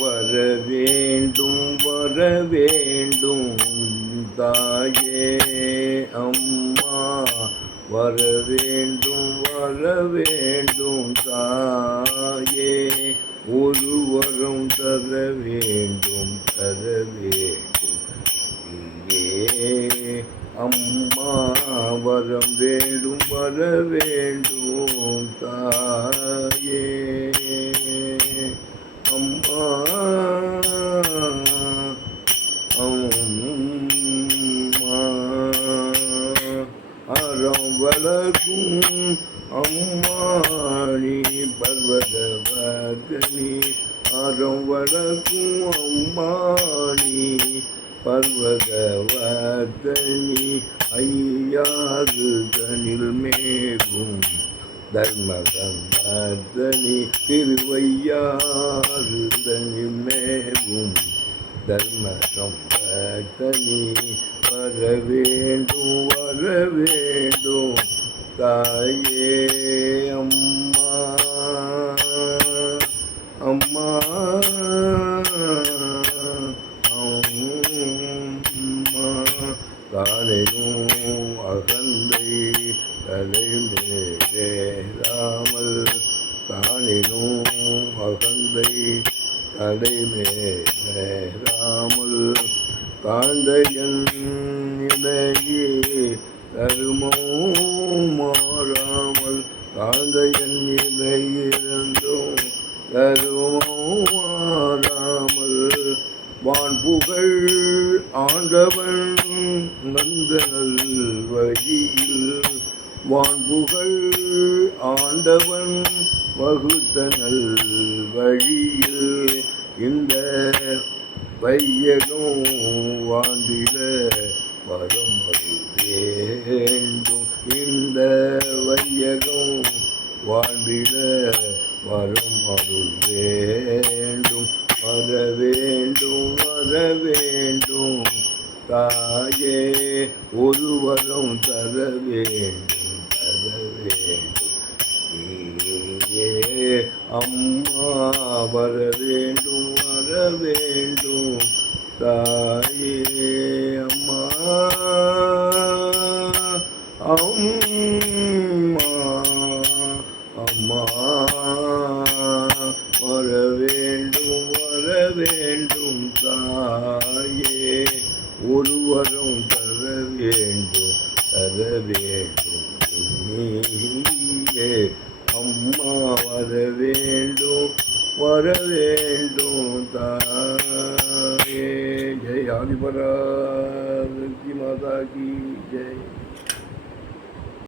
வர வேண்டும் வர வேண்டும் தாயே அம்மா, வர வேண்டும் தாயே, ஒரு வரம் தர வேண்டும் நீயே அம்மா, வரம் வேண்டும் தாயே அம்மா. அறம் வளர்க்கும் அம்மாணி பர்வதவர்தனி, அறம் வளர்க்கும் அம்மாணி பர்வதவர்தனி, ஐயாது தனில் மேவும் தர்மதர்மர்தனி, திருவையாறு தனில் மேவும் தர்மதர்மர்தனி, வர வேண்டும் தாயே அம்மா அம்மா அம்மா. தானேனும் அகந்தை தலைமேறாமல், தானேனும் அகந்தை தலைமேறாமல், காந்தையன் நிலையே தருமோ மாறாமல், காந்தையன் நிலையிறந்தும் தருமோ மாறாமல், வான்புகழ் ஆண்டவன் நந்தனல் வழியில், வான்புகழ் ஆண்டவன் வகுத்தனல் வழியில், இந்த வையகம் வாழ்ந்திட வரம் வேண்டும், இந்த வையகம் வாழ்ந்திட வரம் வேண்டும், வர வேண்டும் தாயே, ஒரு வரம் தர வேண்டும் நீயே அம்மா, வர வேண்டும் தாயே அம்மா அம்மா அம்மா. வர வேண்டும் தாயே, ஒரு வரம் தர வேண்டும் நீயே அம்மா, வர வேண்டும் தாயே. ஜெய் ஆதிபராசக்தி மாதா கி ஜெய்.